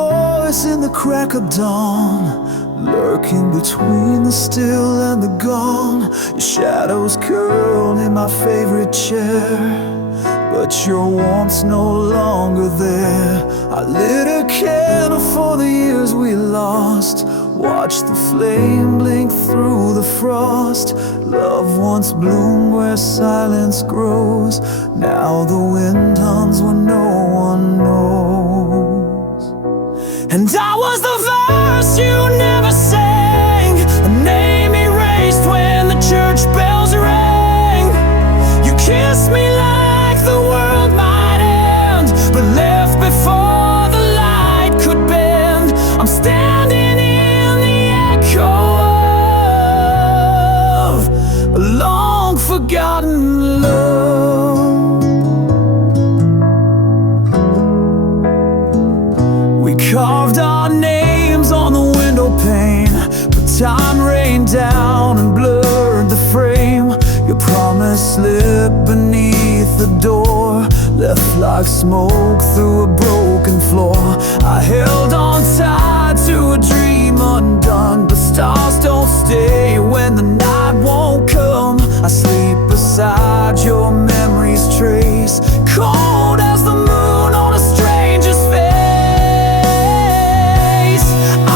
voice in the crack of dawn, lurking between the still and the gone. Your shadows curled in my favorite chair, but your warmth's no longer there. I lit a candle for the years we lost, watch the flame blink through the frost. Love once bloomed where silence grows, now the wind hums when no one knows. And I was the verse you never sang, a name erased when the church bells rang. You kissed me like the world might end, but left before the light could bend. I'm standing in the echo of a long forgotten love. We carved our names on the window pane, but time rained down and blurred the frame. Your promise slipped beneath the door, left like smoke through a broken floor. I held on tight to a dream undone, but stars don't stay when the night won't come. I sleep beside your memory's trace, cold as the moon on a stranger's face.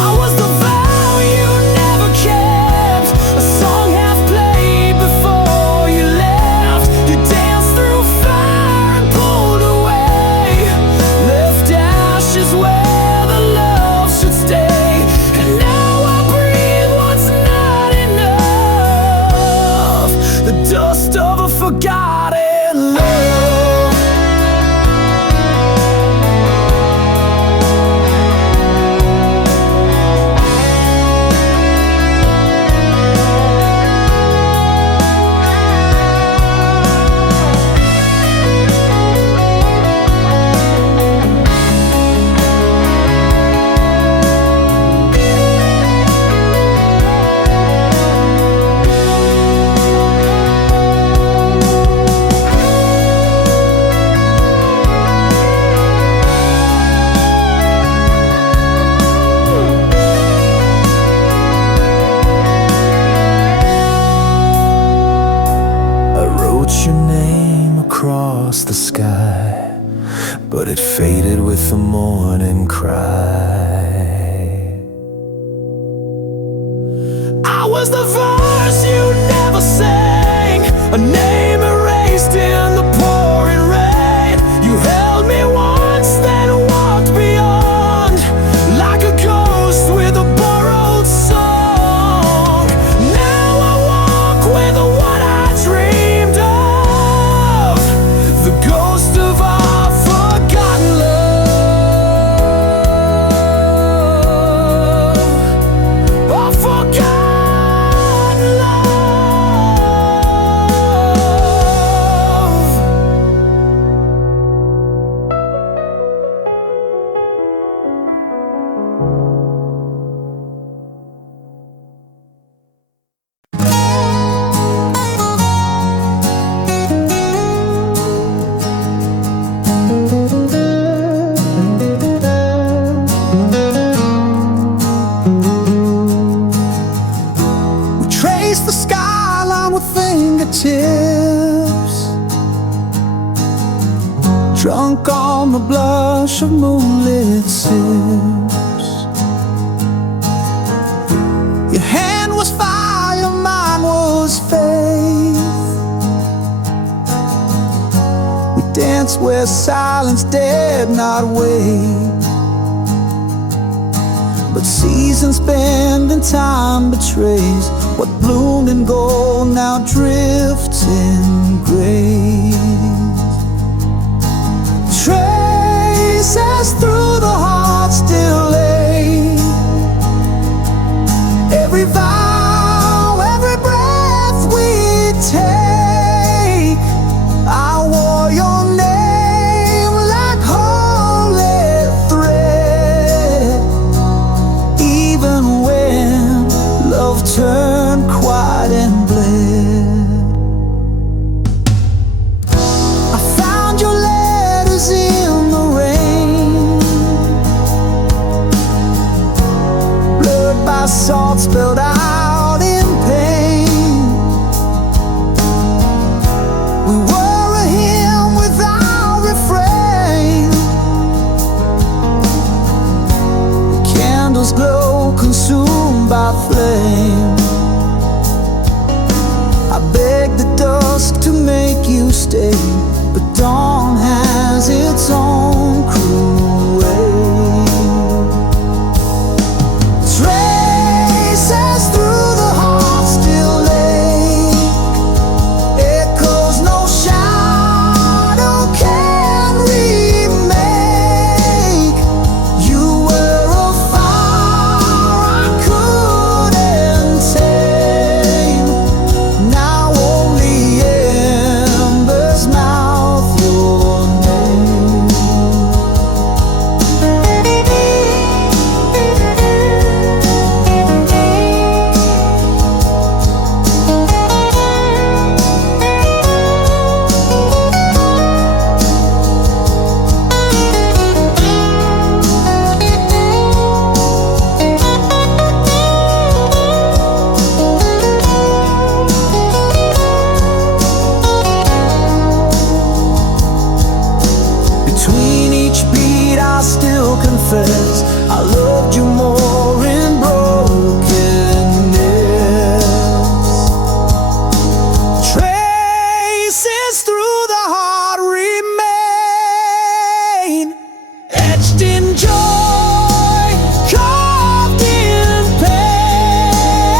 I was the vow you never kept, a song half played before you left. You danced through fire and pulled away, left ashes where the love should stay. And now I breathe what's not enough, the dust of a forgotten love. Your name across the sky, but it faded with the morning cry. I was the verse you never sang, a name erased in the pouring rain. You held me once, then walked beyond, like a ghost with a borrowed song. Now I walk with what I dreamed of, the ghost of our forgotten love, our forgotten love. We trace the skyline with fingertips, drunk on the blush of moonlit sips. Your hand was fire, mine was faith. We danced where silence dared not wait, but seasons bend and time betrays. What bloomed in gold now drifts in grace. Traces through the heart still lay, every vow, every breath we take. I wore your name like holy thread, even when love turned quiet and bled. assault spelled out in pain. We were a hymn without refrain. The candles glow, consumed by flame. I beg the dusk to make you stay, but dawn has its own cruel way. Traces through the heart still lay, echoes no shadow can remake. You were a fire I couldn't tame. Now only embers mouth your name. Between each beat I still confess I loved you more in brokenness. Traces through the heart remain, etched in joy, carved in pain.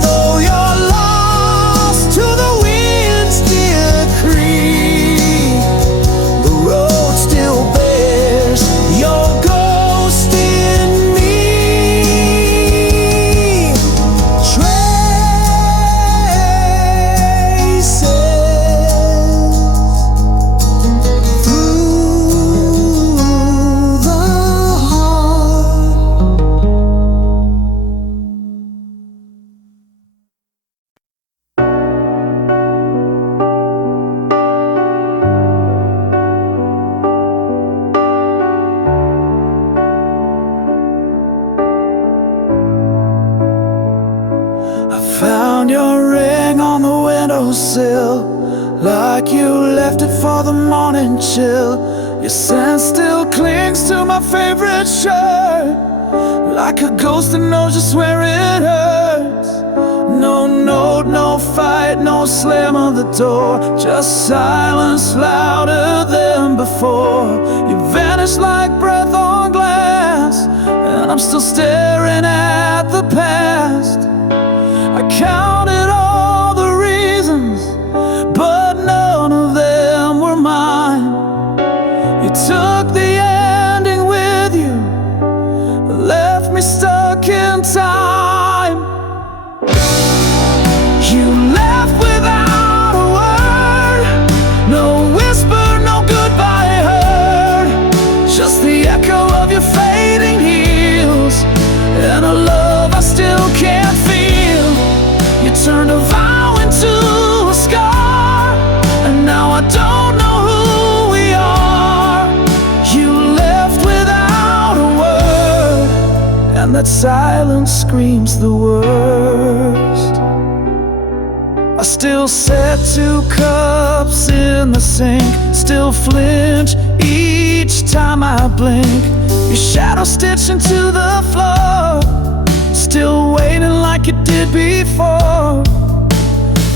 Though you're lost to the wind's decree, the road still bears your ghost in me. Traces through the heart. I found your ring on the windowsill, like you left it for the morning chill. Your scent still clings to my favorite shirt, like a ghost that knows just where it hurts. No note, no fight, no slam of the door, just silence louder than before. You vanished like breath on glass, and I'm still staring at the past. I counted all the reasons, but none of them were mine. You took the ending with you, left me stuck in time. You left without a word, no whisper, no goodbye heard, just the echo of your fading heels, and a love I still can't feel. You turned a vow into a scar, and now I don't know who we are. You left without a word, and that silence screams the worst. I still set 2 cups in the sink, still flinch each time I blink. Your shadow stitched into the floor, still waiting like you did before.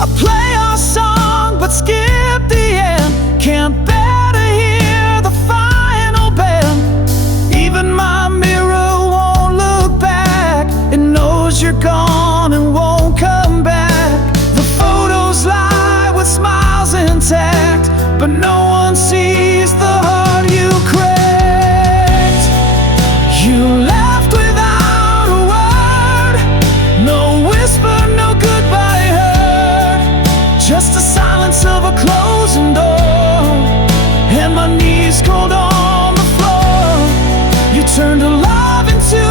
I play our song but skip the end, can't bear to hear the final bend. Even my mirror won't look back, it knows you're gone and won't come back. The photos lie with smiles intact, but no one sees the heart you cracked. You left without a word, no whisper, no goodbye heard, just the silence of a closing door, and my knees cold on the floor. You turned a love into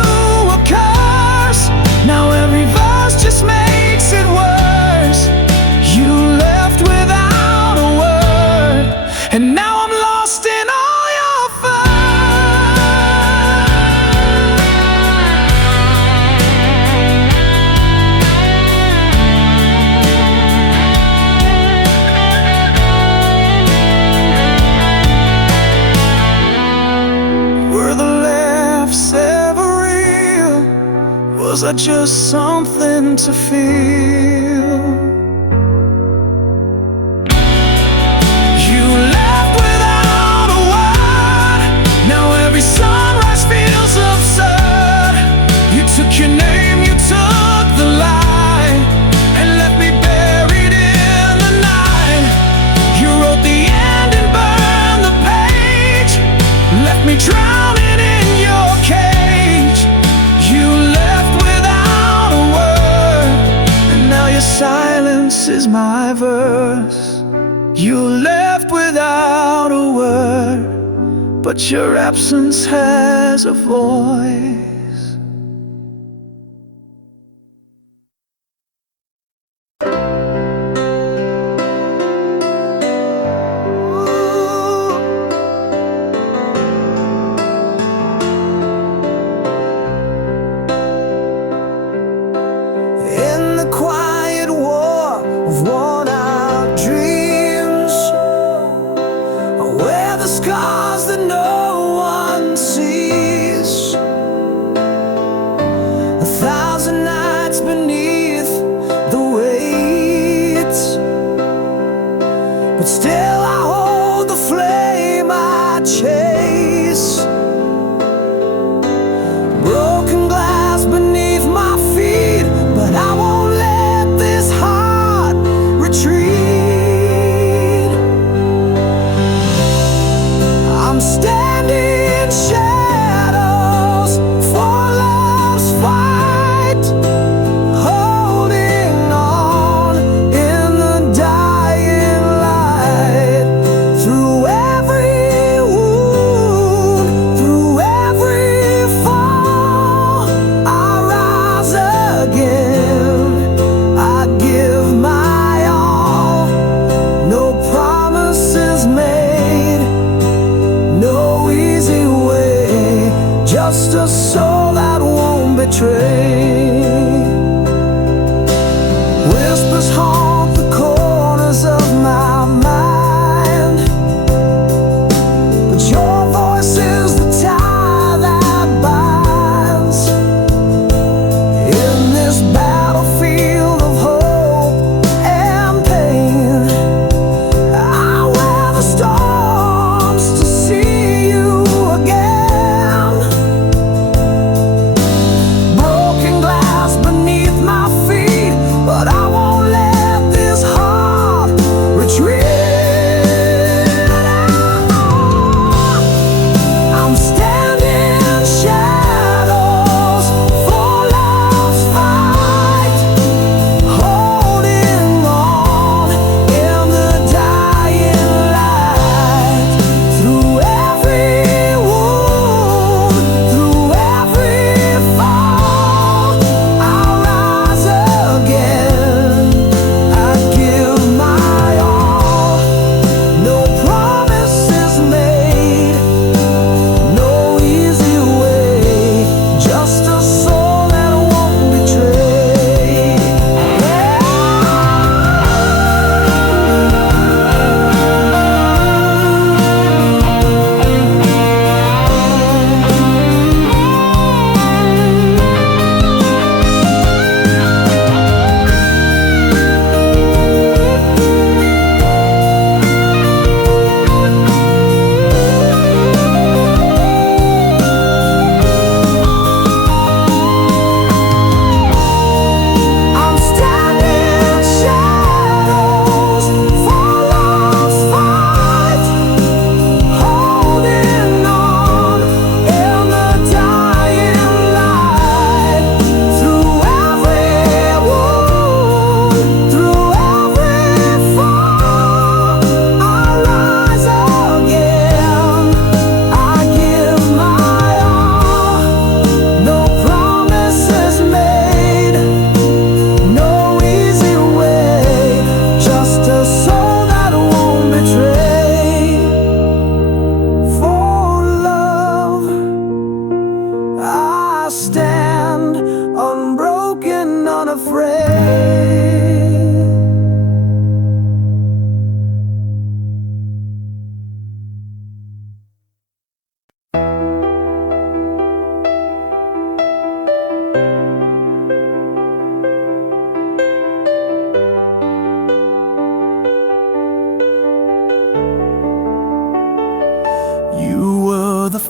a curse, now every verse just makes it worse. You left without a word, and now I'm lost in all your fur. tears are just something to feel. You left without a word. Now every sunrise feels absurd. You took your name, you took the light, and left me buried in the night. You wrote the end and burned the page, left me drowning in your cage. You left without a word, and now your silence is my verse. You left without a word, but your absence has a voice. In the quiet war of worn-out dreams, where the scars that no one sees, a thousand nights beneath the weight, but still I hold the flame I chase. Broken glass beneath my feet, but I won't let this heart retreat. I'm standing in shadows for love's fight, holding on in the dying light. Through every wound, through every fall, I rise again. I give my all. No promises made, no easy way, just a soul that won't betray. Whispers haunt the corners of my mind, but your voice is the tie that binds. In this battlefield of hope and pain, I wear the storms to see you again. Broken glass beneath my feet, but I won't let this heart retreat. I'm standing in shadows for love's fight, holding on in the dying light. Through every wound, through every fall, I'll rise again. I give my all. No promises made, no easy way, just a soul that won't betray. I'm standing in shadows for love's fight, holding on in the dying light. Through every wound, through every fall, I'll rise again. I give my all. No promises made, no easy way, just a soul that won't betray. For love, I stand unbroken, unafraid.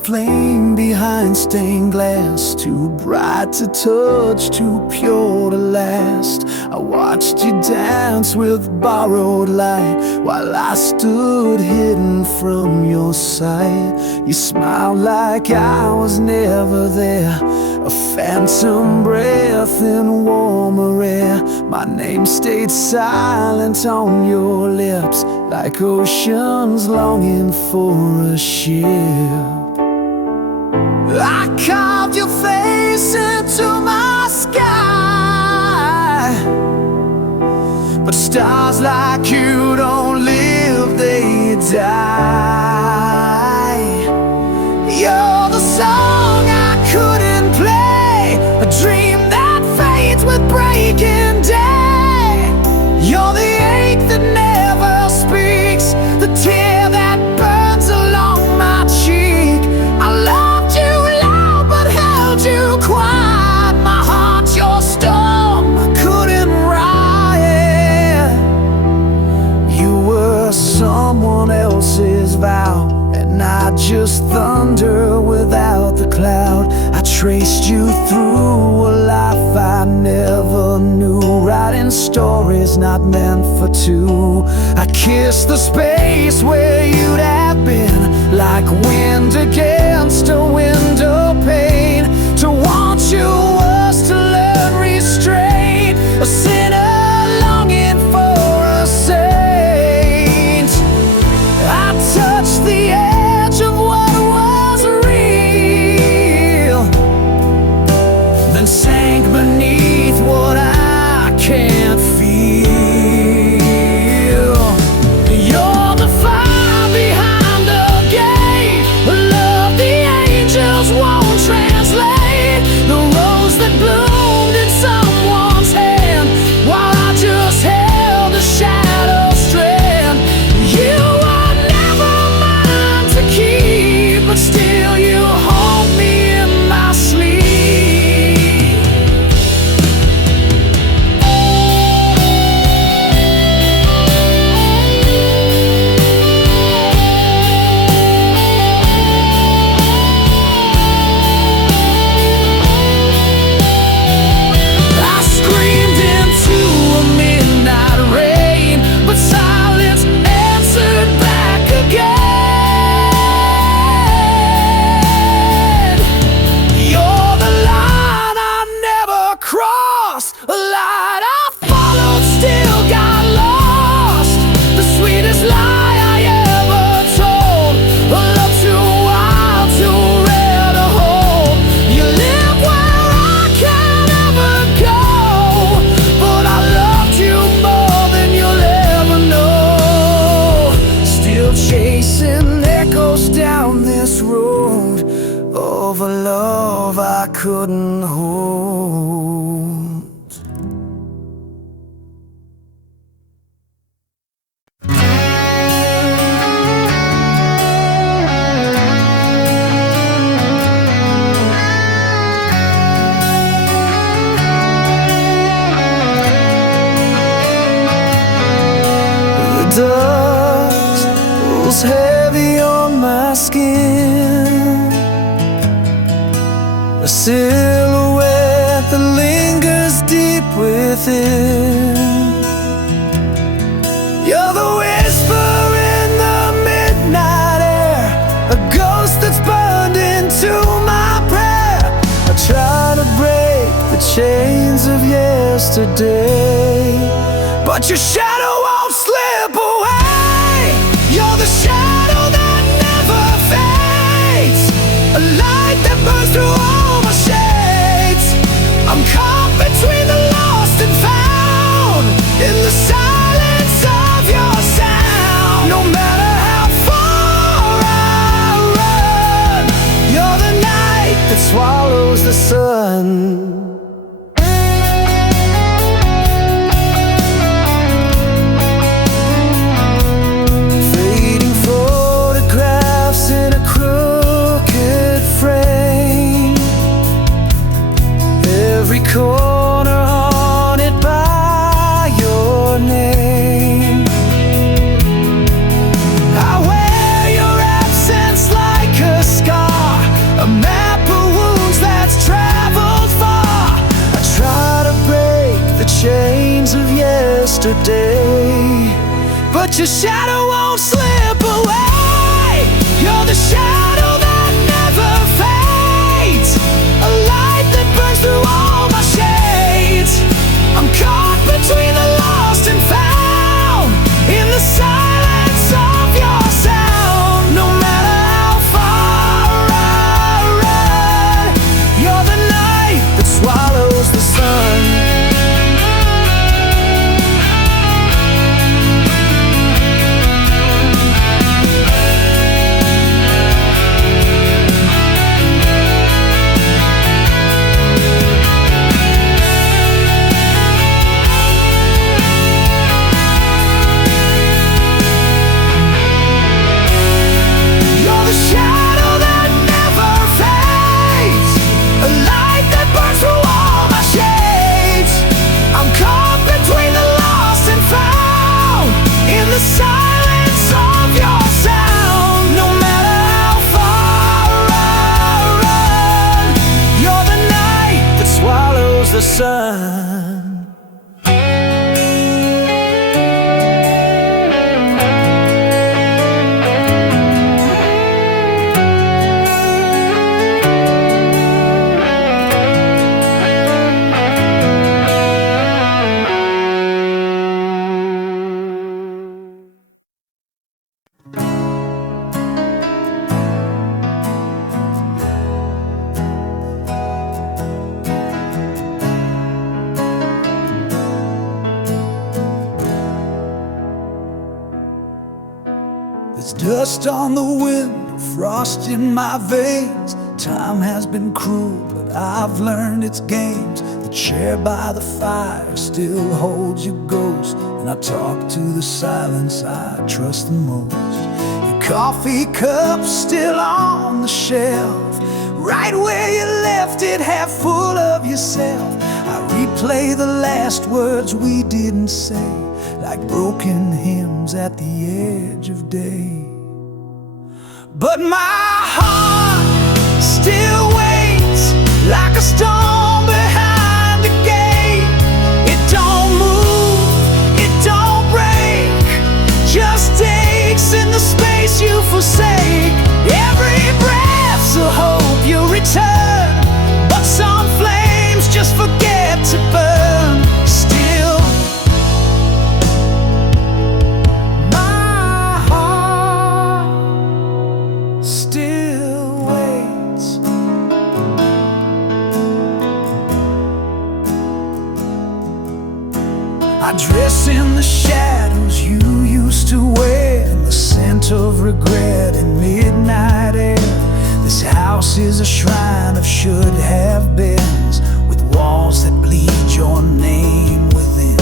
flame behind stained glass, too bright to touch, too pure to last. I watched you dance with borrowed light while I stood hidden from your sight. You smiled like I was never there, a phantom breath in warmer air. My name stayed silent on your lips, like oceans longing for a ship. I carved your face into my sky, but stars like you don't live, they die. You're the song I couldn't play, a dream that fades with breaking day. You're the ache that never speaks, the tear that burns along my cheek. I loved you loud but held you quiet, my heart your storm I couldn't riot. You were someone else's vow, and I just thunder without the cloud. I traced you through a life I never knew, writing stories not meant for two. I kissed the space where you'd have been, like wind against a window pane. To want you was to learn restraint, a sinner longing for a saint. I touched the edge of what was real, then sank beneath what I can't feel. You're the fire behind the gate, a love the angels won't translate, the rose that bloomed in someone's hand while I just held a shadow strand. You were never mine to keep, but still you hold me in my sleep. I screamed into a midnight rain, but silence answered back again. You're the line I never crossed, a light I followed, still got lost. The sweetest lie I ever told, a love too wild, too rare to hold. You live where I can't ever go, but I loved you more than you'll ever know. Still chasing echoes down this road of a love I couldn't hold. The dust was heavy on my skin, a silhouette that lingers deep within. You're the whisper in the midnight air, a ghost that's burned into my prayer. I try to break the chains of yesterday, but your shadow won't slip away. You're the shadow that never fades, a light that burns through all my shades. I'm caught between the lost and found, in the silence of your sound. No matter how far I run, you're the night that swallows the sun. Fading photographs in a crooked frame, every corner haunted by your name. I wear your absence like a scar, your shadow won't slip away. You're the shadow that never fades, a light that burns through all my shades. I'm caught between the lost and found, in the silence of your sound. No matter how far I run, you're the night that swallows the sun. The sun. There's dust on the wind, frost in my veins. Time has been cruel, but I've learned its games. The chair by the fire still holds your ghost, and I talk to the silence I trust the most. Your coffee cup's still on the shelf, right where you left it, half full of yourself. I replay the last words we didn't say, like broken hymns at the edge of day. But my heart still waits, like a stone behind the gate. It don't move, it don't break, just aches in the space you forsake. Every breath's a hope you'll return, but some flames just forget to burn. Still, my heart still waits. I dress in the shadows you used to wear, and the scent of regret in midnight air. This house is a shrine of should-have-beens, with walls that bleed your name within.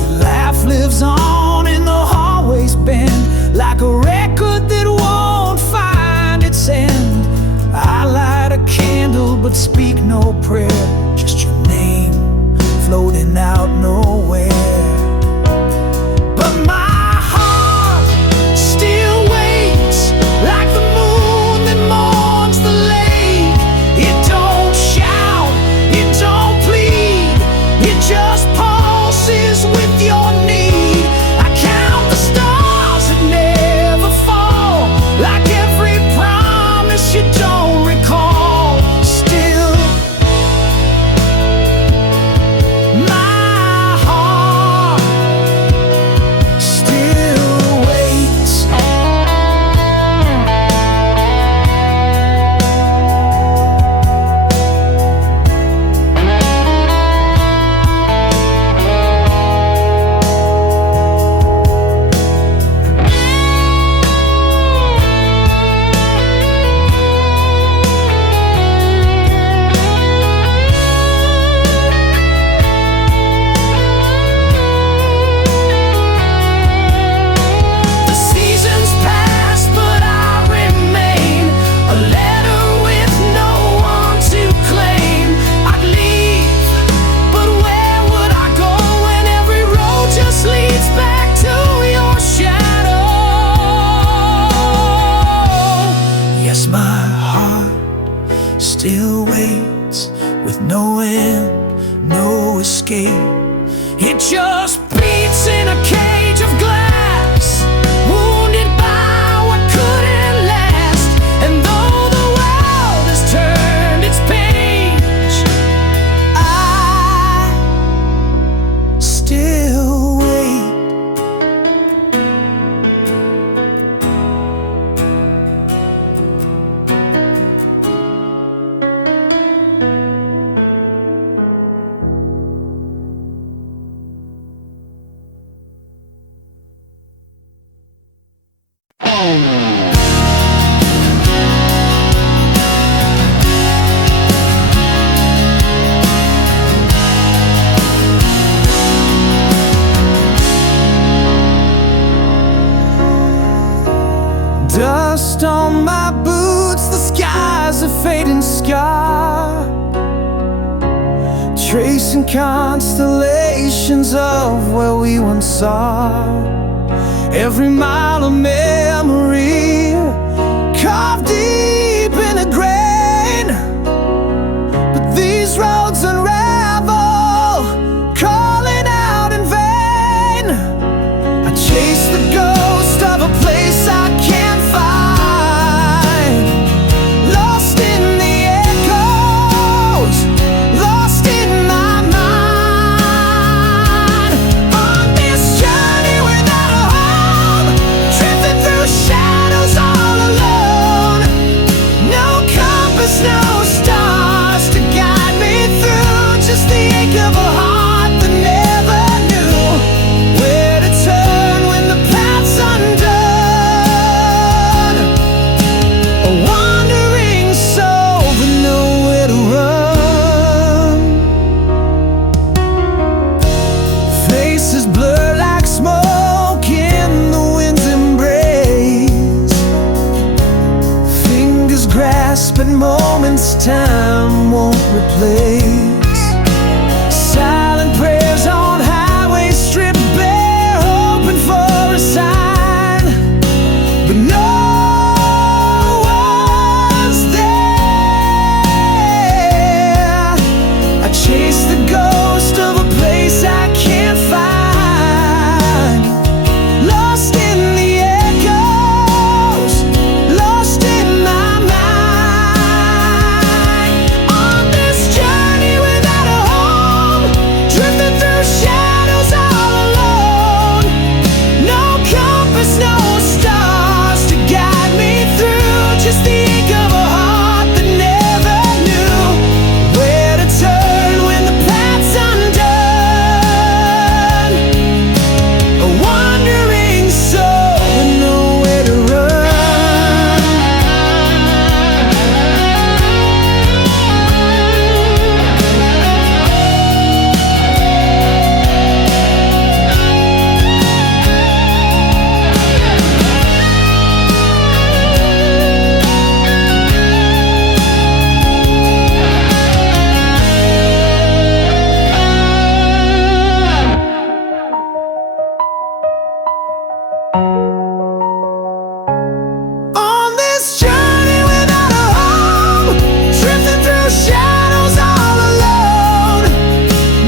Your laugh lives on in the hallways bend, like a record that won't find its end. I light a candle but speak no prayer, just your name floating out nowhere. But my heart still waits, like the moon that mourns the lake. It don't shout, it don't plead, it just pulses with your need. I count the stars that never fall, like every promise you don't recall. Still, my heart still waits. The seasons pass, but I remain, a letter with no one to claim. I'd leave, but where would I go when every road just leads back to your shadow? Yes, my heart still waits, with no end, no escape. It just beats in a cage of glass, tracing constellations of where we once are. Every mile of memory carved deep in the grain. But these roads unravel, calling out in vain. I chase the ghost of a place I can't find, lost in the echoes, lost in my mind. On this journey without a home, drifting through shadows all alone. No compass, no stars to guide me through, just the ache of a heart that never knew where to turn when the path's undone. A wandering soul with nowhere to run. Faces blur like smoke in the wind's embrace. Fingers grasp at moments time won't replace. Silent prayers on highways stripped bare, hoping for a sign, but no one's there. I chase the ghost of a place I can't find, lost in the echoes, lost in my mind. On this journey without a home, drifting through shadows all alone. No compass, no stars to guide me through, just the ache of a heart that never knew where to turn when the path's undone. A wandering soul with nowhere to run. On this journey without a home, drifting through shadows all alone.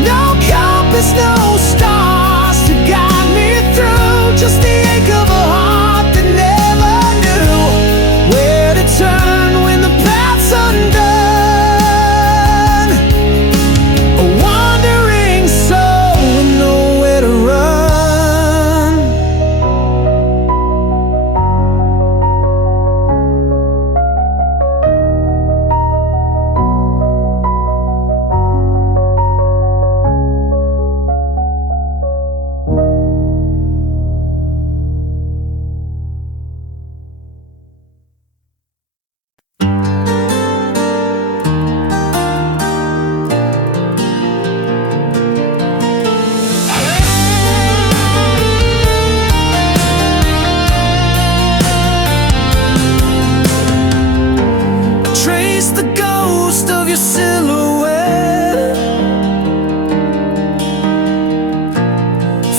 No compass, no stars to guide me through, just the ache of a heart that never knew where to turn when the path's undone. A wandering soul with nowhere to run. Trace the ghost of your silhouette,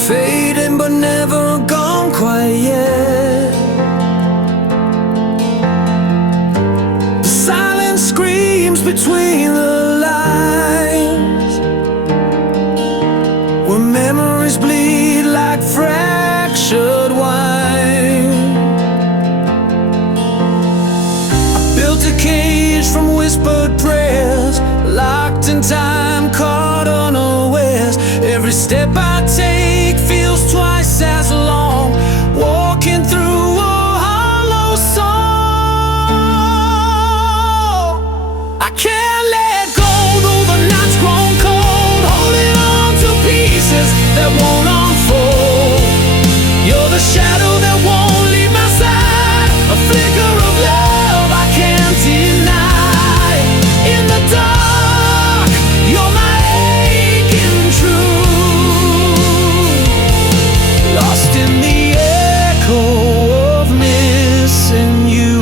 fading but never gone quite yet. The silence screams between the lines, where memories bleed like fractured wine. Built a cage from whispered prayers, locked in time, caught unawares. Every step I take feels twice as long, walking through a hollow soul. I can't let go, though the night's grown cold, holding on to pieces that won't unfold. You're the shadow that won't leave my side, a flicker of love I can't deny. In the dark, you're my aching truth, lost in the echo of missing you.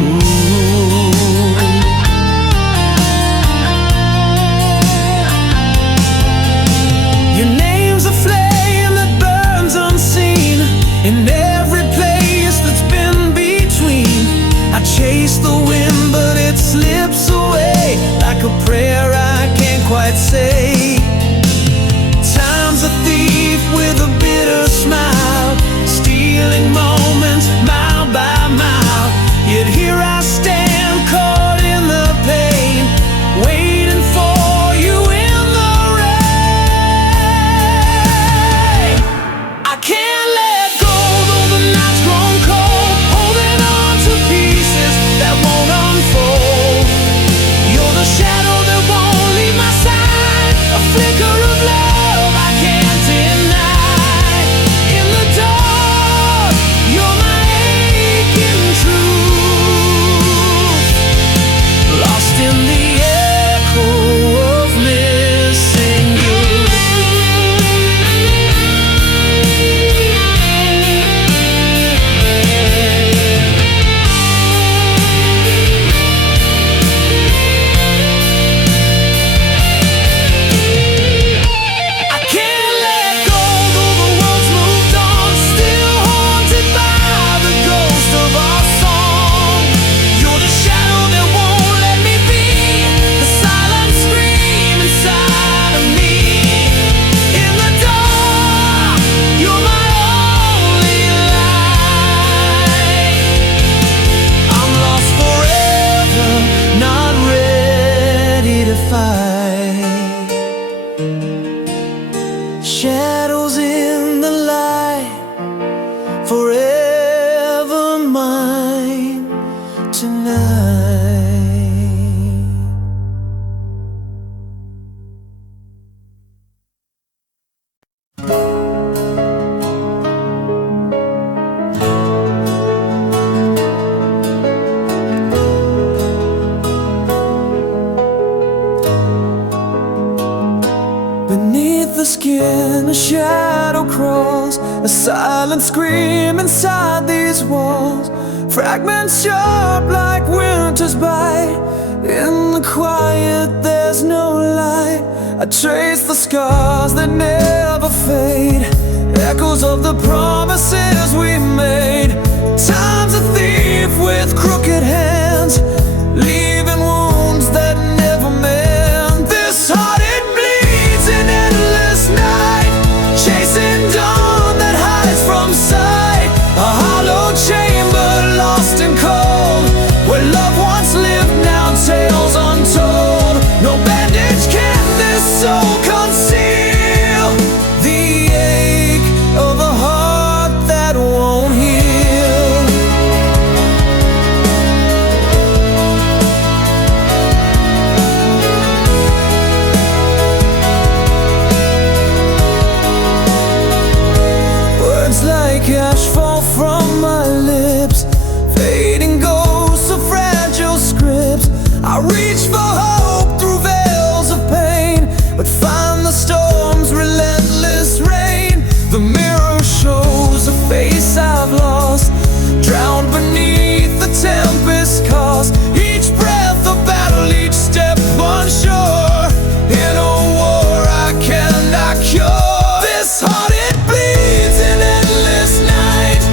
might say. Time's a thief with a bitter smile, stealing moments mile by mile. Yet here I stand, caught in the pain, waiting for you in the rain. I can't let go, though the night's grown cold, holding on to pieces that won't unfold. You're the shadow that won't leave my side, a flicker of love I can't deny. In the dark, you're my aching truth, lost in the echo of missing you. I can't let go, though the world's moved on, still haunted by the ghost of our song. You're the shadow that won't let me be, the silent scream inside of me. In the dark, you're my only light. I'm lost forever, not ready to fight. Shadows in the light, forever mine tonight. Beneath the skin, a shadow crawls, a silent scream inside these walls. Fragments sharp like winter's bite. In the quiet, there's no light. I trace the scars that never fade, echoes of the promises we made. Time's a thief with crooked hands, leaving wounds that never mend. This heart, it bleeds in endless night, chasing dawn that hides from sight. A hollow chamber lost and cold, where love once lived, now tales untold. No bandage can this soul conceal, the ache of a heart that won't heal. Words like ash fall from my lips, fading ghosts of fragile scripts. I reach for hope through veils of pain, but find the storm's relentless rain. The mirror shows a face I've lost, drowned beneath the tempest cost. Each breath a battle, each step unsure, in a war I cannot cure. This heart, it bleeds in endless night,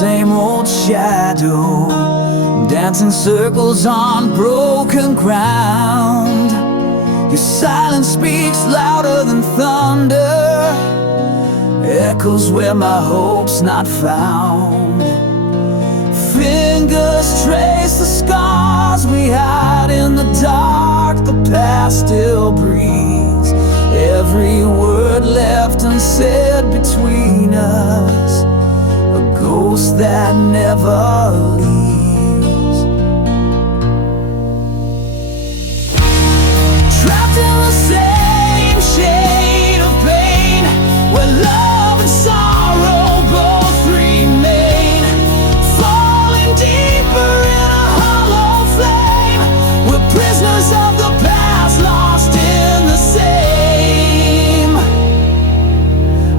same old shadow, dancing circles on broken ground. Your silence speaks louder than thunder, echoes where my hope's not found. Fingers trace the scars we hide in the dark. The past still breathes, every word left unsaid between us, a ghost that never leaves. Trapped in the same shade of pain, where love and sorrow both remain, falling deeper in a hollow flame. We're prisoners of the past, lost in the same.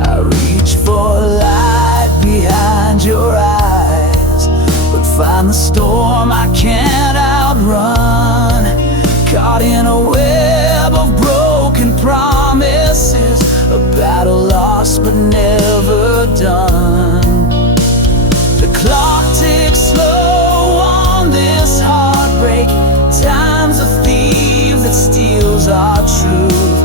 I reach for light behind your eyes, but find the storm I can't outrun, caught in a web of broken promises, a battle lost but never done. The clock ticks slow on this heartbreak, time's a thief that steals our truth.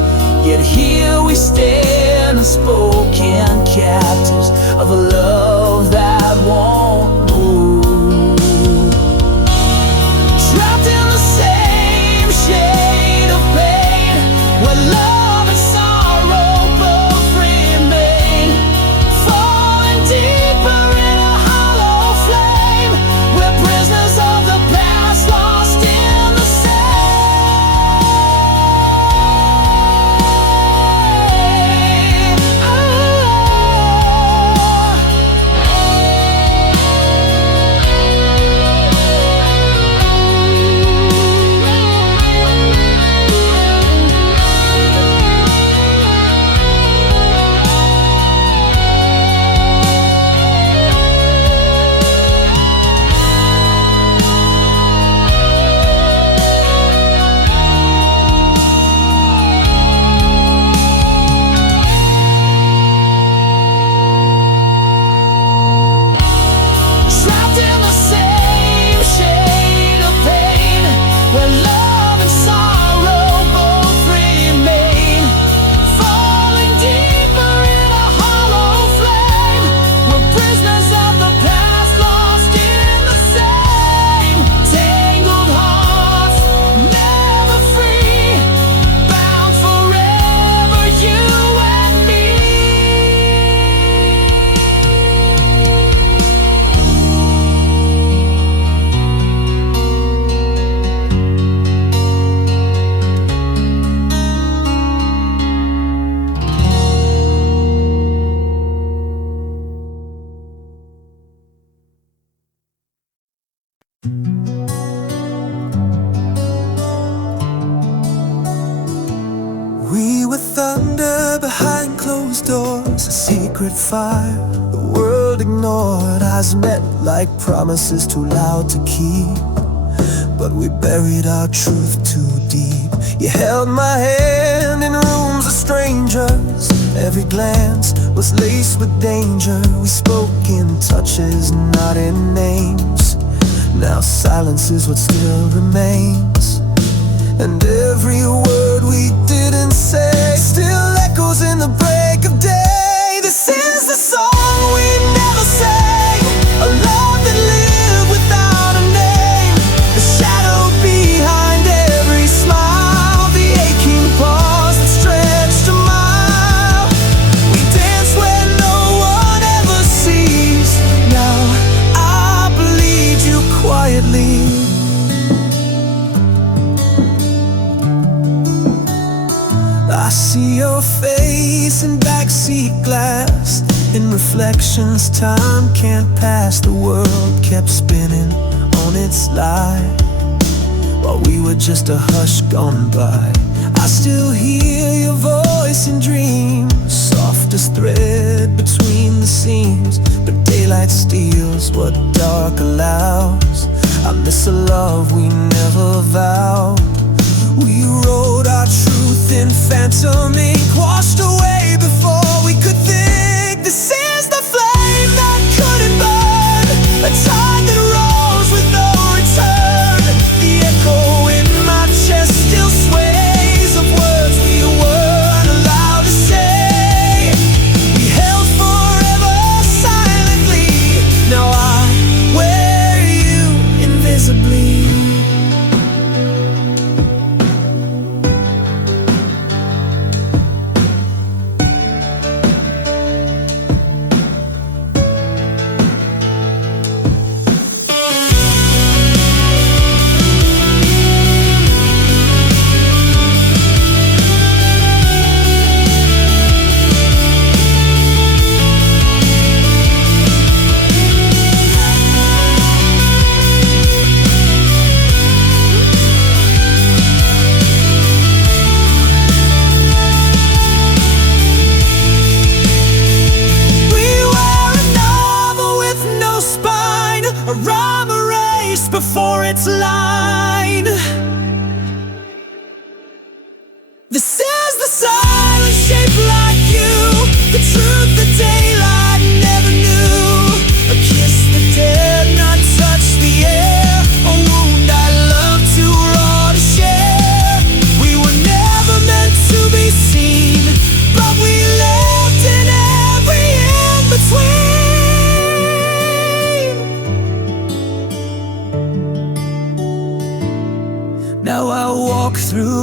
Yet here we stand, unspoken captives of a love that won't move. Trapped in the same shade of pain, where love and sorrow both remain, falling deeper in a hollow flame. We're prisoners of the past, lost in the thunder behind closed doors, a secret fire the world ignored. Eyes met like promises too loud to keep, but we buried our truth too deep. You held my hand in rooms of strangers, every glance was laced with danger. We spoke in touches, not in names. Now silence is what still remains, and every word we didn't say still echoes in the break of day. This is the song we never sang, a love that lived without a name, the shadow behind every smile, the aching pause that stretched a mile. We dance where no one ever sees. Now I bleed you quietly. I see your face in backseat glass, in reflections time can't pass. The world kept spinning on its slide, while we were just a hush gone by. I still hear your voice in dreams, softest thread between the seams. But daylight steals what dark allows. I miss a love we never vowed. We wrote our truth in phantom ink, washed away before we could think. This is the flame that couldn't burn,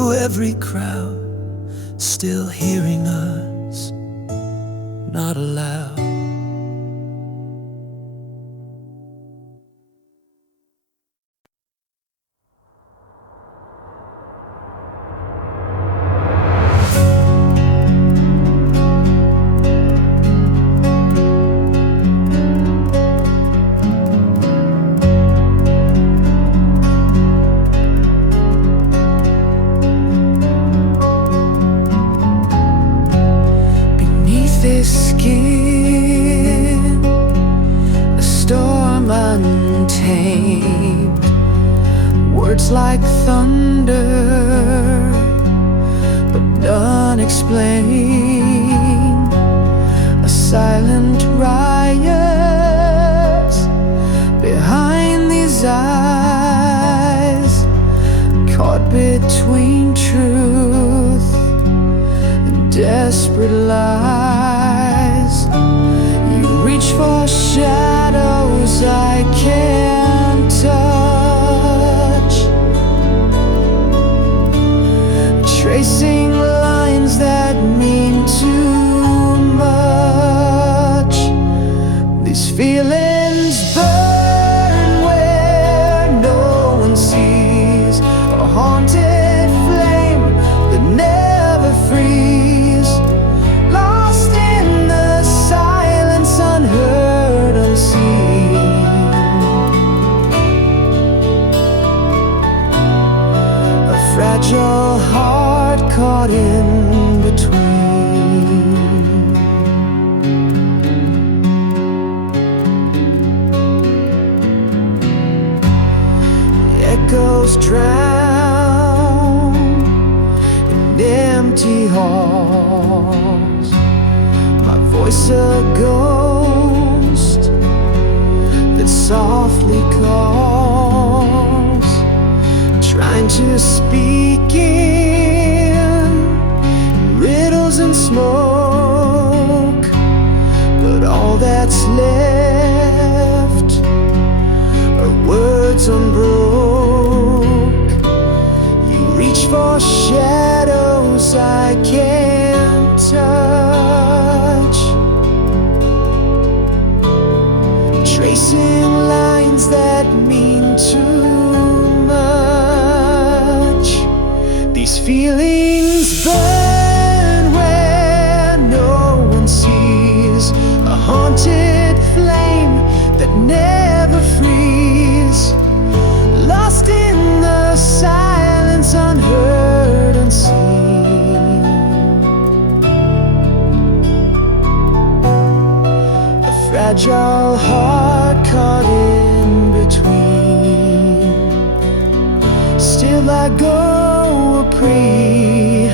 through every crowd, still hearing us, not aloud. Skin, a storm untamed, words like thunder, but unexplained. A silent riot behind these eyes, caught between truth and desperate lies. You reach for shadows I can't touch, tracing lines that mean too much. These feelings burn where no one sees, a haunted flame that never frees, lost in the silence, unheard, unseen. A fragile heart caught in between. The echoes drown in empty halls, my voice a ghost that softly calls, trying to speak in riddles and smoke, but all that's left are words unbroke. You reach for shadows I can't touch, tracing lines that mean too much. These feelings burn where no one sees, a haunted flame that never frees, lost in the silence, unheard, unseen. A fragile heart caught in between. Still I go a prey.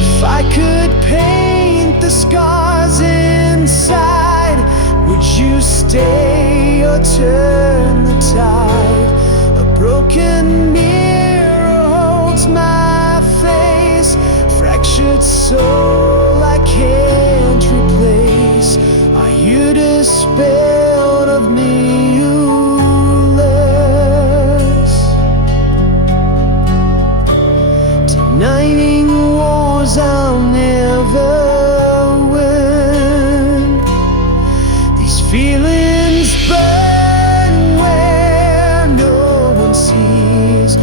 If I could paint the scars inside, would you stay or turn the tide? A broken mirror holds my face, fractured soul I can't replace. Are you dispelled of me-less, denying wars I'll never win? These feelings burn where no one sees, a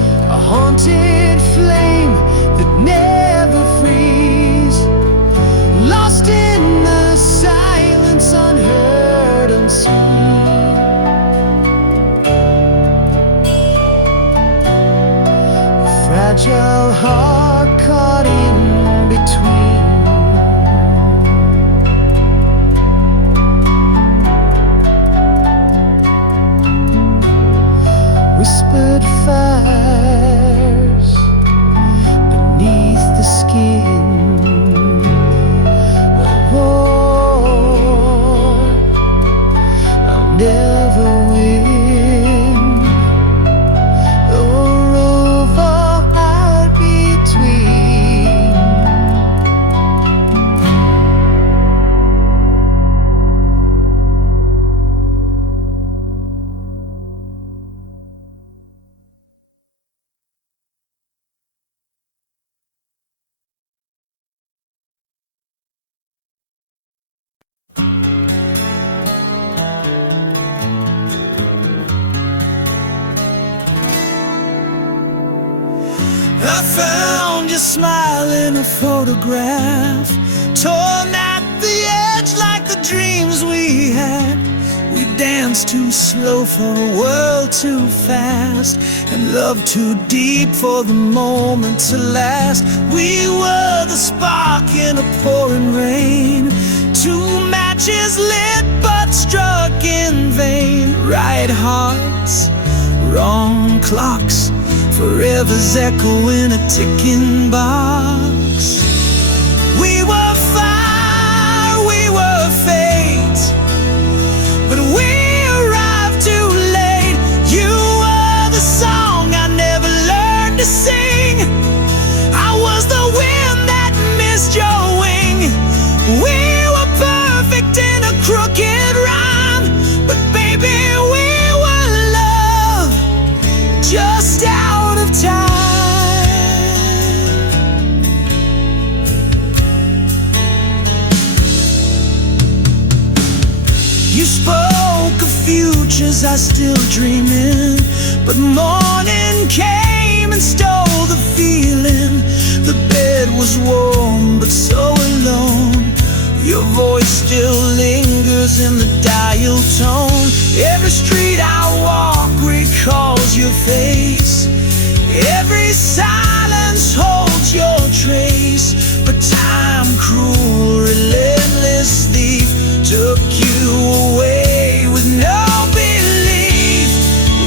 haunted flame that never frees, lost in the silence, unheard, unseen. A fragile heart caught in between. Whispered fires beneath the skin, a war I'll never win, a rover out between. I found your smile in a photograph, torn at the edge like the dreams we had. We danced too slow for a world too fast, and love too deep for the moment to last. We were the spark in a pouring rain, two matches lit but struck in vain. Right hearts, wrong clocks, forever's echo in a ticking box. We were fire, we were fate, but we arrived too late. You were the song I never learned to sing. I was the wind that missed your wing. We were perfect in a crooked rhyme, but baby, we were love just out of time. You spoke of futures I still dream in, but morning came and stole the feeling. The bed was warm but so alone. Your voice still lingers in the dial tone. Every street I walk recalls your face. Every silence holds your trace. But time, cruel, relentless thief, took you away with no belief.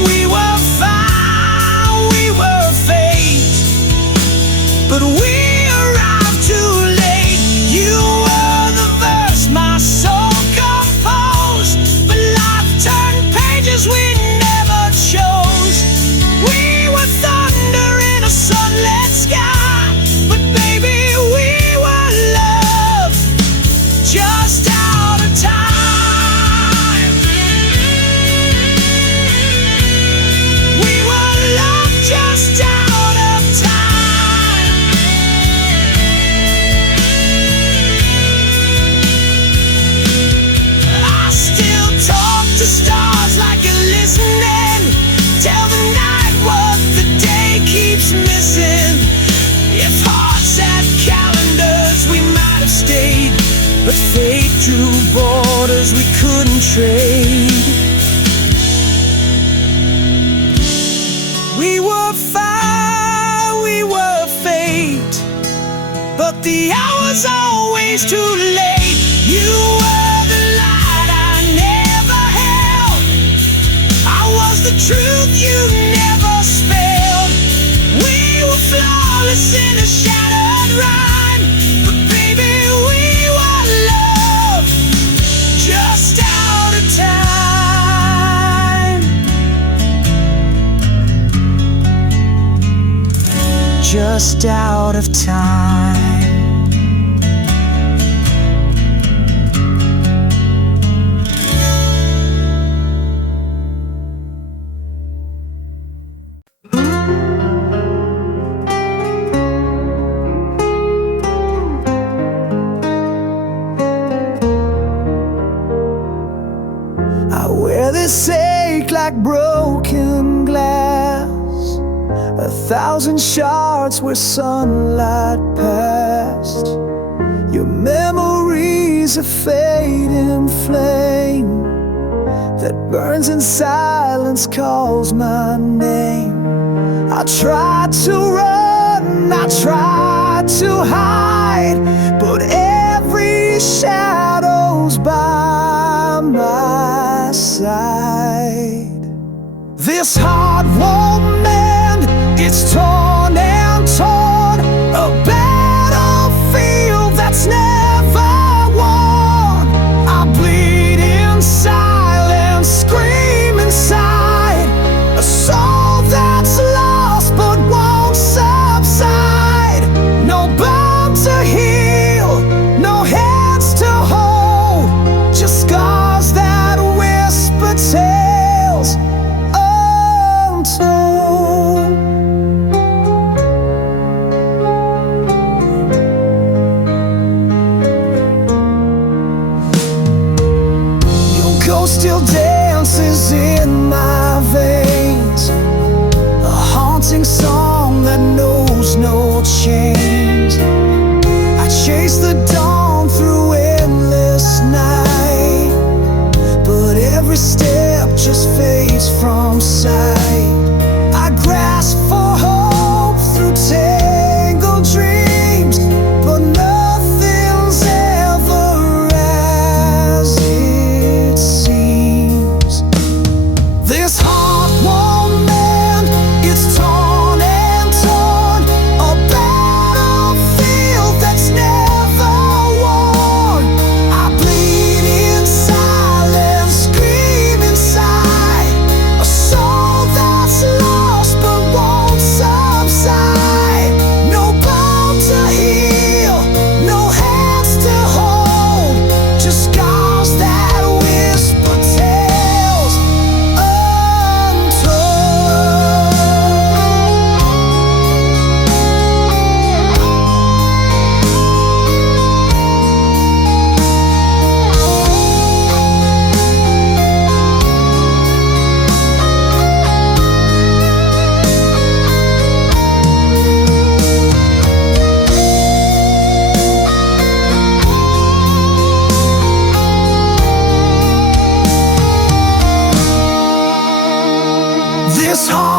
We were fire, we were fate, but we arrived too late. You were the verse my soul composed, but life turned pages we never chose. We were thunder in a sunlit sky, but baby, we were love just out of time. We were love just out of time. I still talk to stars like you're listening. Tell the night what the day keeps missing. If hearts had calendars, we might have stayed, but fate drew borders we couldn't trade. We were fire, we were fate, but the hour's always too late. You were the light I never held. I was the truth you never spelled. We were flawless in a shattered rhyme, but baby, we were love just out of time. Just out of time. I wear this ache like broken glass, 1,000 shards where sunlight passed. Your memories a fading flame that burns in silence, calls my name. I tried to run, I tried to hide, but every shadow's by my side. This heart won't mend, it's torn and torn, a battlefield that's never won. I bleed in silence, scream inside, a soul that's lost but won't subside. No bone to heal, no hands to hold, just scars that whisper tales untold.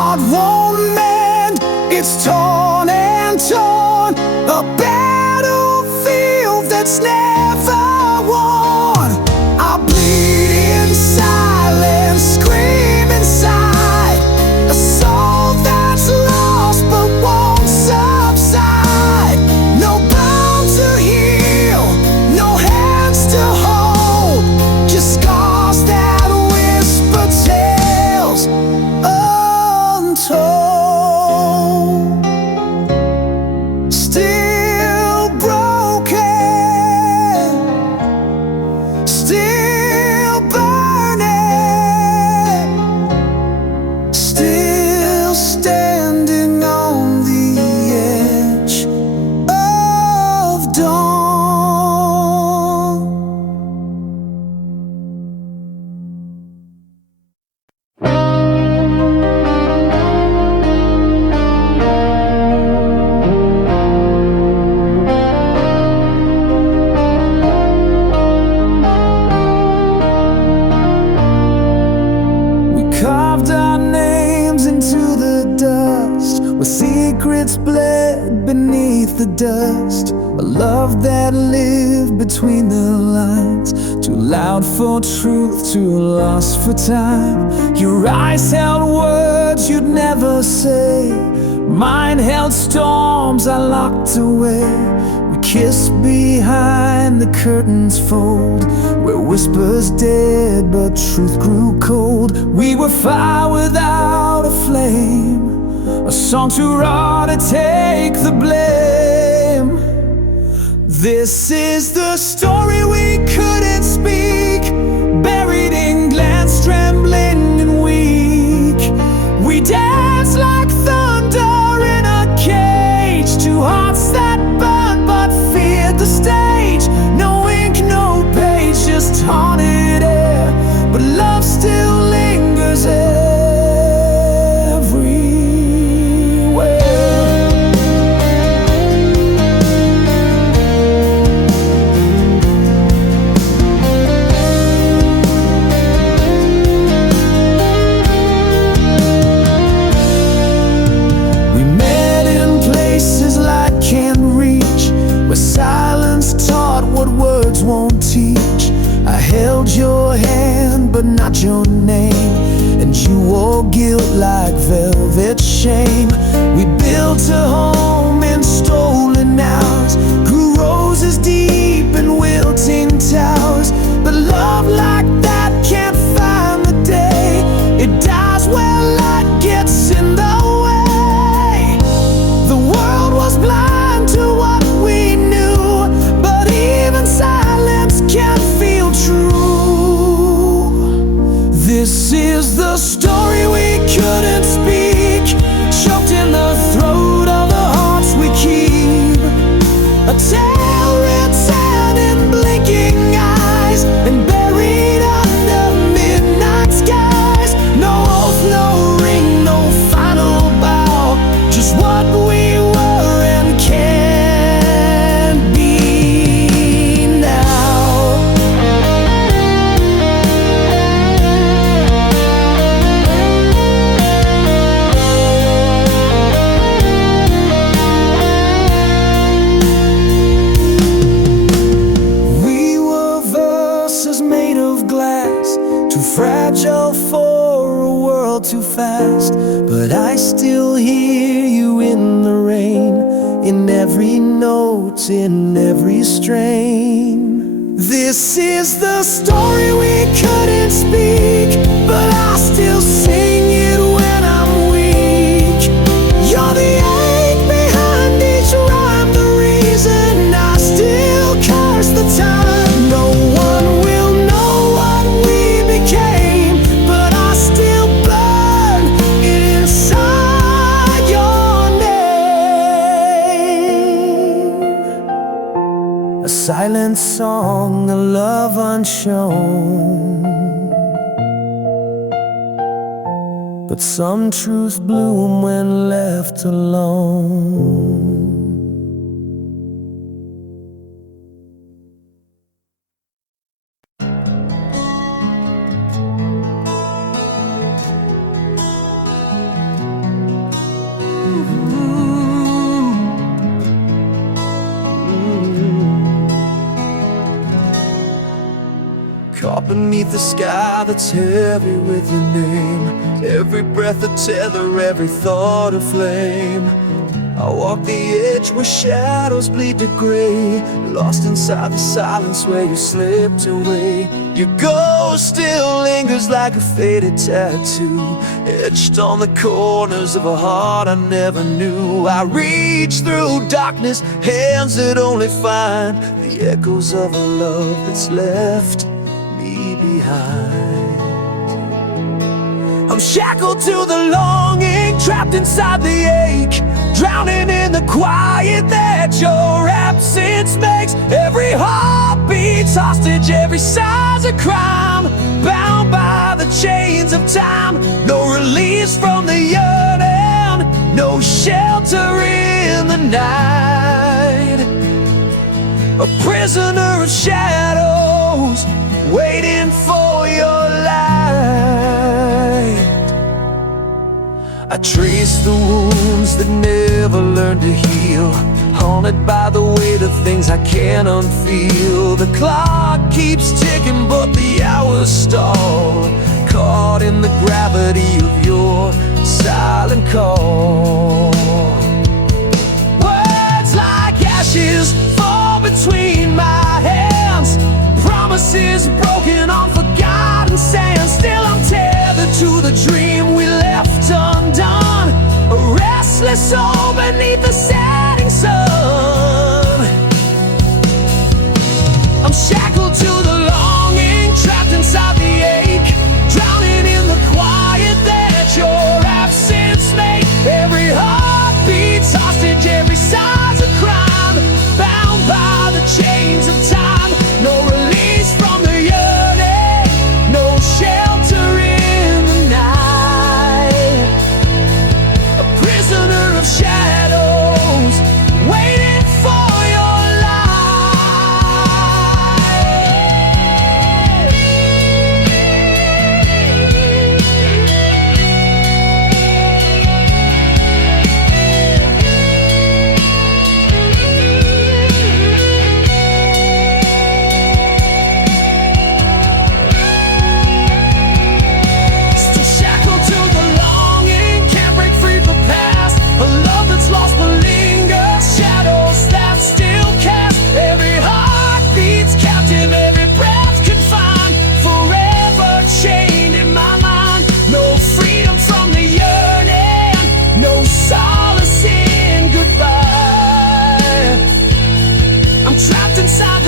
heart won't mend, it's torn and torn, a battlefield that's never won. I bleed in silence, scream inside, a soul that's lost but won't subside. No bound to heal, no hands to hold, just scars that whisper tales untold. Still broken, still burning, still standing on the edge of dawn. We carved our names into the dust, with secrets bled beneath the dust. A love that lived between the lines, too loud for truth, too lost for time. Your eyes held words you'd never say, mine held storms I locked away. We kissed behind the curtain's fold, where whispers dead but truth grew cold. We were fire without a flame, a song too raw to take the blame. This is the story we couldn't speak, buried in glance, trembling and weak. We danced like thunder in a cage, two hearts that burned but feared the stage. No ink, no page, just haunted air, but love still lingers everywhere. We met in places light can't reach, where silence taught what words won't teach. I held your hand but not your name, and you wore guilt like velvet shame. We built a home in stolen hours, grew roses deep in wilting towers. But love like that can't find the day, it dies where light gets in the way. The world was blind to what we knew, but even silence can feel true. This is the story we couldn't speak, choked in the throat of the hearts we keep. A tale written in blinking eyes and buried under midnight skies. No oath, no ring, no final bow, just what we were and can't be now. We were verses made of glass, too fragile for a world too fast. But I still hear you in the rain, in every note, in every strain. This is the story we couldn't speak, but I still sing it when I'm weak. You're the ache behind each rhyme, the reason I still curse the time. No one will know what we became, but I still burn inside your name. A silent song, a love unshown, but some truths bloom when left alone. beneath the sky that's heavy with your name. Every breath a tether, every thought a flame. I walk the edge where shadows bleed to gray, lost inside the silence where you slipped away. Your ghost still lingers like a faded tattoo, etched on the corners of a heart I never knew. I reach through darkness, hands that only find the echoes of a love that's left me behind. I'm shackled to the longing, trapped inside the ache, drowning in the quiet that your absence makes. Every heartbeat's hostage, every sigh's a crime, bound by the chains of time. No release from the yearning, no shelter in the night. A prisoner of shadows, waiting for your light. I trace the wounds that never learned to heal, haunted by the weight of things I can't unfeel. The clock keeps ticking but the hours stall, caught in the gravity of your silent call. Words like ashes fall between my hands, promises broken on forgotten sand. Still I'm tethered to the dream we left undone, a restless soul beneath the setting sun. I'm shackled to the longing, trapped inside the ache, drowning in the quiet that your absence made. Every heartbeat's hostage, every sigh's a crime, bound by the chains of time. No release from the yearning, no shelter in the night. A prisoner of shadows, waiting for your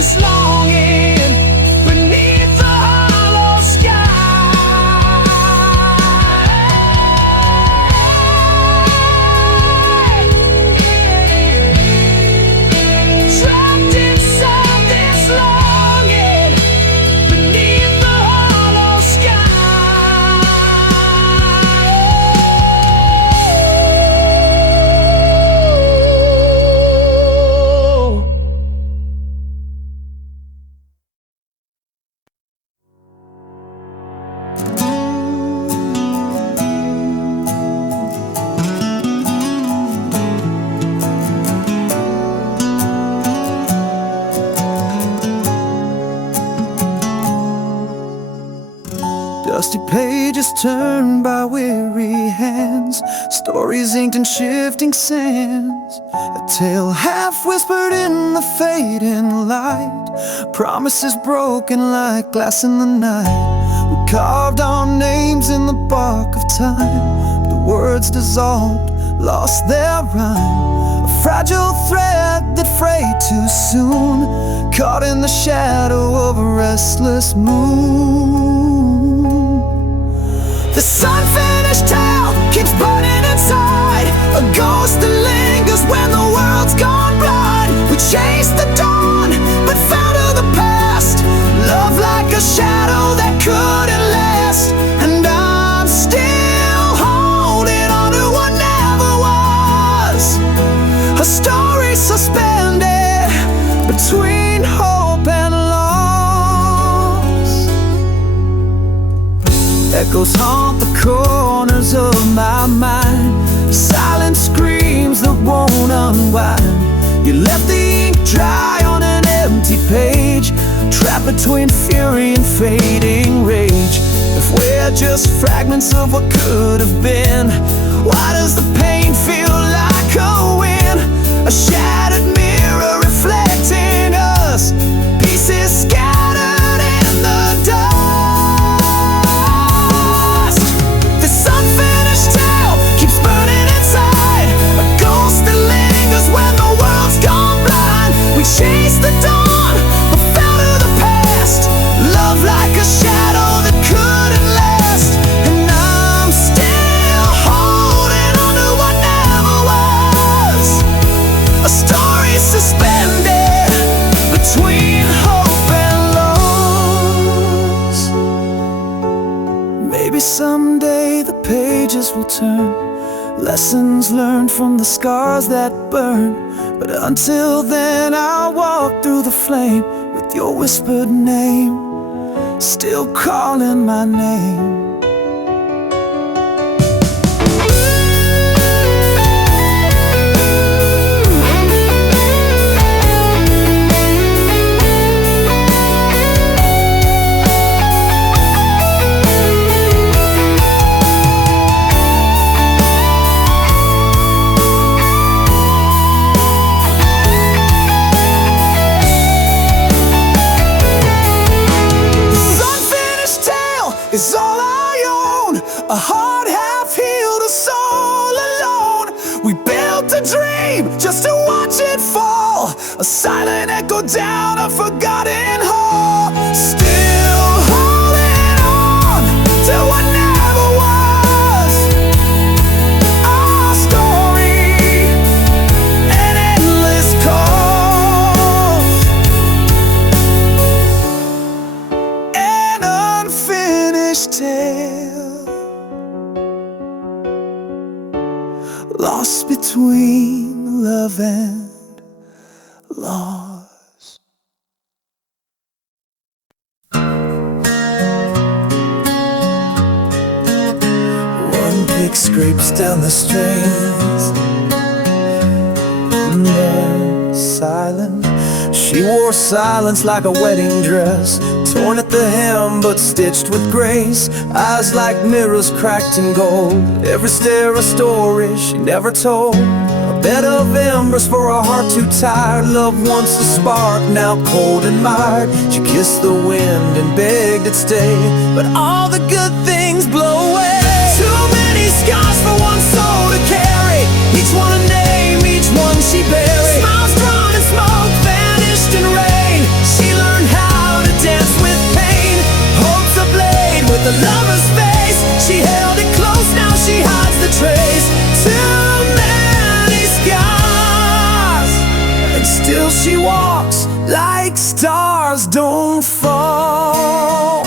this longing beneath the hollow sky. Trapped inside this longing beneath the hollow Dusty pages turned by weary hands, stories inked in shifting sands, a tale half whispered in the fading light, promises broken like glass in the night. We carved our names in the bark of time, the words dissolved, lost their rhyme. A fragile thread that frayed too soon, caught in the shadow of a restless moon. This unfinished tale keeps burning inside, a ghost that lingers when the world's gone blind. We chased the dawn, but fell to the past, love like a shadow that couldn't last. And I'm still holding on to what never was, a story suspended between hope and loss. Echoes haunt the corners of my mind, silent screams that won't unwind. You left the ink dry on an empty page, trapped between fury and fading rage. If we're just fragments of what could have been, why does the pain feel like a win? A shattered mirror reflecting us, pieces scattered in the dust. This unfinished tale keeps burning inside, a ghost that lingers when the world's gone blind. We chase the dawn, but fell to the past. Love like a shadow that couldn't last, and I'm still holding on to what never was. A story suspended between hope and loss. Maybe someday the pages will turn, lessons learned from the scars that burn. But until then I'll walk through the flame with your whispered name, still calling my name. Is all I own, a heart half healed, a soul alone. We built a dream just to watch it fall, a silent echo down a forgotten hall. Still holding on to what never was. Our story, an endless cause, an unfinished tale, lost between love and loss. One pick scrapes down the strings, and then silent. She wore silence like a wedding dress, torn at the hem but stitched with grace. Eyes like mirrors cracked in gold, every stare a story she never told. A bed of embers for a heart too tired. Love once a spark, now cold and mired. She kissed the wind and begged it stay, but all the good things blow away. Too many scars for one soul to carry, each one a name, each one she buried. Smiles drawn in smoke, vanished in rain. She learned how to dance with pain. Hope's a blade with a lover's face. She held it close, now she hides the trace. Too many scars, and still she walks like stars don't fall.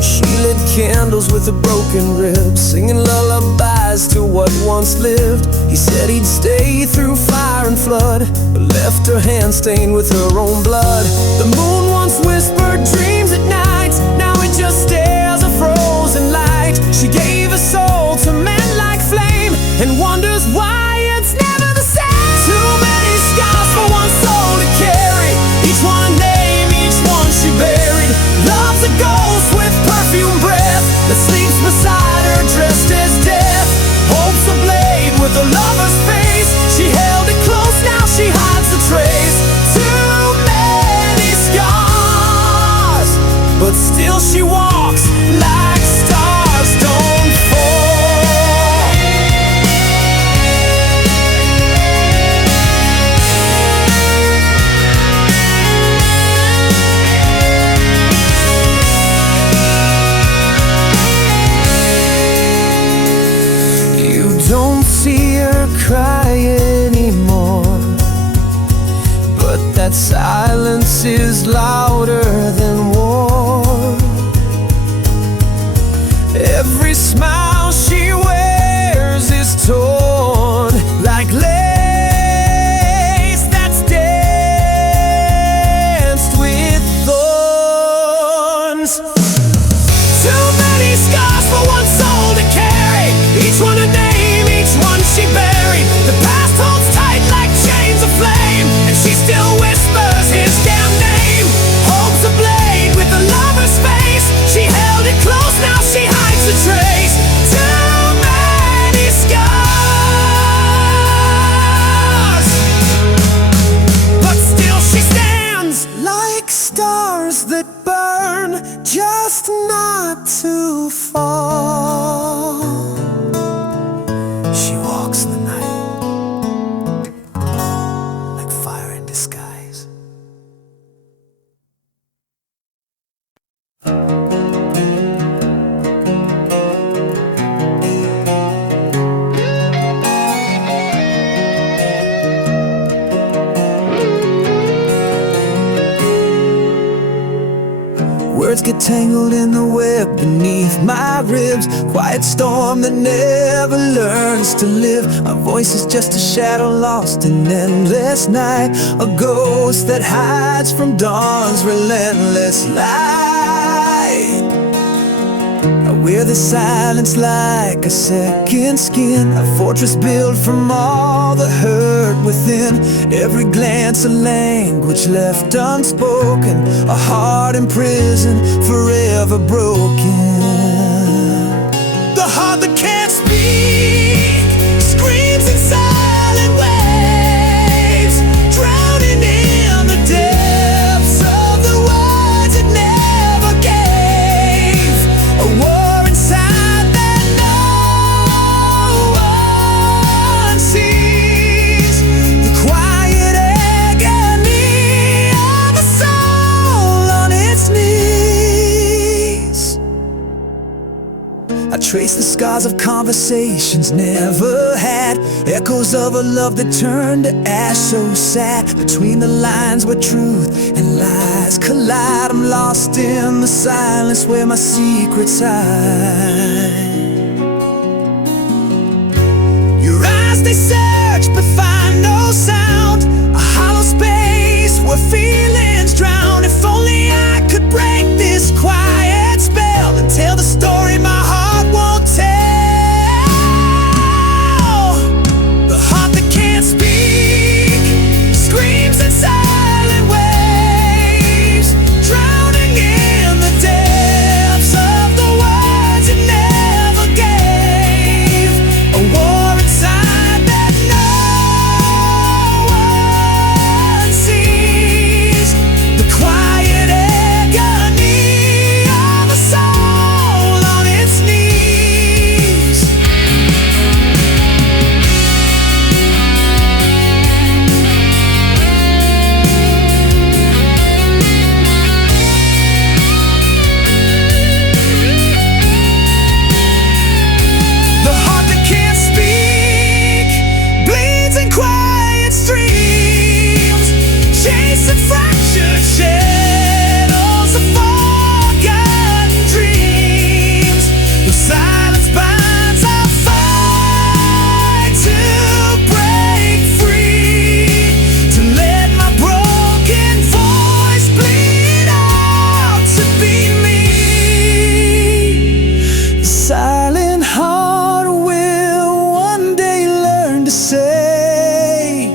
She lit candles with a broken rib, singing lullabies to what once lived. He said he'd stay through fire and flood, but left her hand stained with her own blood. The moon once whispered dreams at night, now it just stares a frozen light. She gave her soul to men like flame, and wonders why it's never the same. Too many scars for one soul to carry, each one a name, each one she buried. Love's a ghost with perfume breath that sleeps beside her dressed as death. Hope's a blade with a lover's face. She held it close, now she hides the trace. Too many scars, but still she walks like stars don't fall. You don't see her cry anymore, but that silence is louder than war. Every smile she wears is torn like lace that's danced with thorns. Too many scars for one soul to carry, each one a name, each one she buried. The past holds tight like chains of flame. get tangled in the web beneath my ribs. Quiet storm that never learns to live. My voice is just a shadow lost in endless night, a ghost that hides from dawn's relentless light. I wear the silence like a second skin, a fortress built from all the hurt within. Every glance a language left unspoken, a heart imprisoned, forever broken. The heart that can't speak screams in silent waves, drowning in the depths of the words it never gave. A war inside that no one sees, the quiet agony of a soul on its knees. I trace the scars of conversations never had, echoes of a love that turned to ash, so sad. Between the lines where truth and lies collide, I'm lost in the silence where my secrets hide. Your eyes, they search but find no sound, a hollow space where feelings drown. If only I could break this quiet spell and tell the story my heart won't tell. The heart that can't speak screams in silent waves, drowning in the depths of the words it never gave. A war inside that no one sees, the quiet agony of a soul on its knees. The heart that can't speak bleeds in quiet streams, chasing fractured shadows of forgotten dreams. The silence binds, I fight to break free, to let my broken voice bleed out to be me. The silent heart will one day learn to say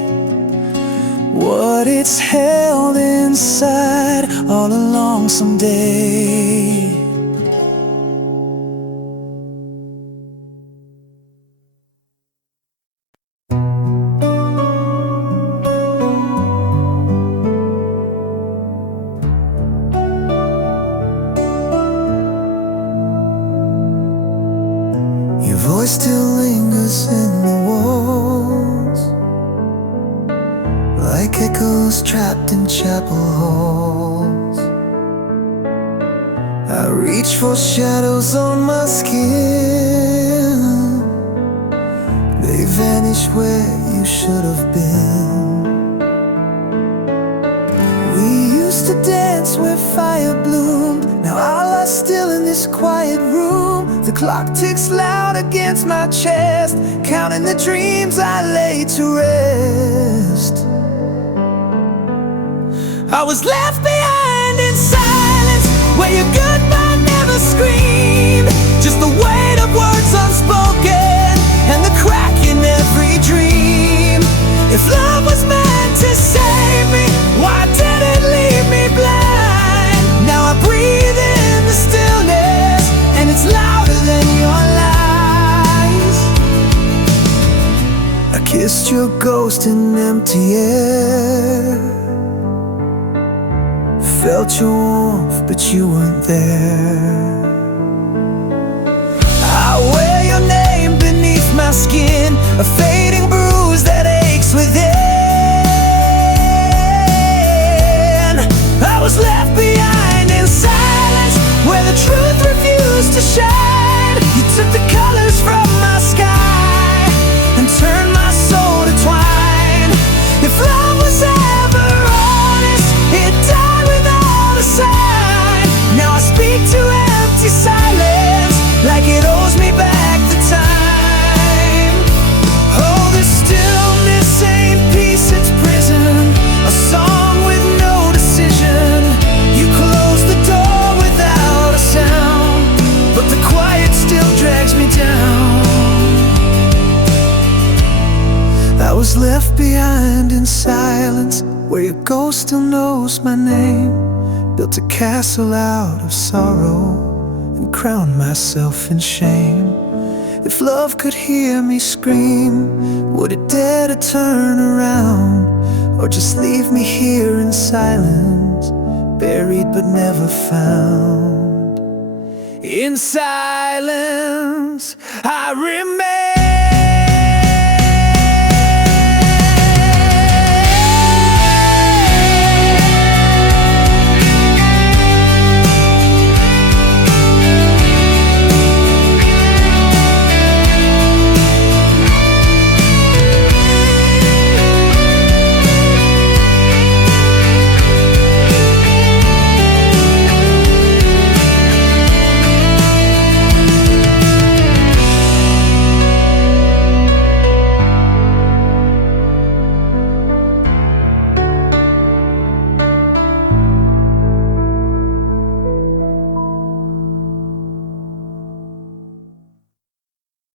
what it's held inside all along someday. Your voice still lingers in the walls, like echoes trapped in chapel halls. I reach for shadows on my skin, they vanish where you should have been. We used to dance where fire bloomed, now our love's still in this quiet room. The clock ticks loud against my chest, counting the dreams I lay to rest. I was left behind in silence, where your goodbye never screamed, just the weight of words unspoken and the crack in every dream. If love was meant to save me, why did it leave me blind? Now I breathe in the stillness, and it's louder than your lies. I kissed your ghost in empty air, felt your warmth, but you weren't there. I wear your name beneath my skin, a fading bruise that aches within. I was left behind in silence, where the truth refused to shine. You took the colors from my sky and turned my soul to twine. If love was ever honest, it died without a sign. Now I speak was left behind in silence, where your ghost still knows my name. Built a castle out of sorrow and crowned myself in shame. If love could hear me scream, would it dare to turn around, or just leave me here in silence, buried but never found? In silence I remember